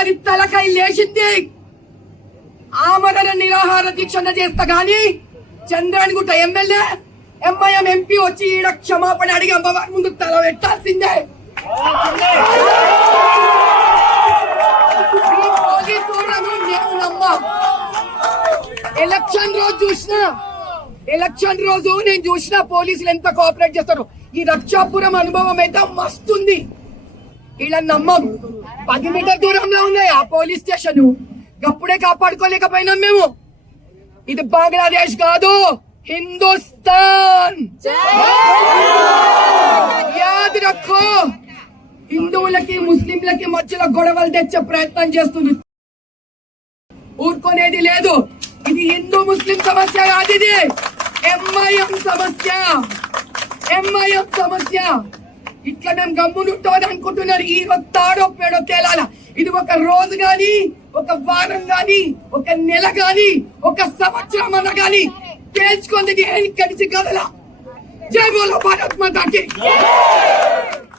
వారి తలకై లేచింది. ఆమరణ నిరాహార దీక్షణ చేస్తా గాని చంద్రానిగుట్ట ఎమ్మెల్యే ఎంఐఎం ఎంపీ వచ్చి ఈడ క్షమాపణ అడిగి అమ్మవారి ముందు తల పెట్టాల్సిందే. ఎలక్షన్ రోజు నేను చూసిన పోలీసులు ఎంత కోఆపరేట్ చేస్తారు. ఈ రక్షాపురం అనుభవం అయితే మస్తుంది. ఇలా నమ్మం. 10 మీటర్ దూరంలో ఉన్నాయి ఆ పోలీస్ స్టేషన్. అప్పుడే కాపాడుకోలేకపోయినాం మేము. ఇది బంగ్లాదేశ్ కాదు, హిందుస్థాన్. యాద్ రఖో. హిందువులకి ముస్లింలకి మధ్యలో గొడవలు తెచ్చే ప్రయత్నం చేస్తుంది. ఊరుకునేది లేదు. ఇది హిందూ ముస్లిం సమస్య కాదు, ఇది ఎంఐఎం సమస్య. ఎంఐఎం సమస్య. ఇట్లా మేము గమ్మునుంటామని అనుకుంటున్నారు. ఈ రోజు తాడో పేడో తేలాల. ఇది ఒక రోజు గాని, ఒక వారం గాని, ఒక నెల గాని, ఒక సంవత్సరం అన్న గాని తేల్చుకుంది. కడిచి కదలా. జై బోలో భారత్ మాతాకి.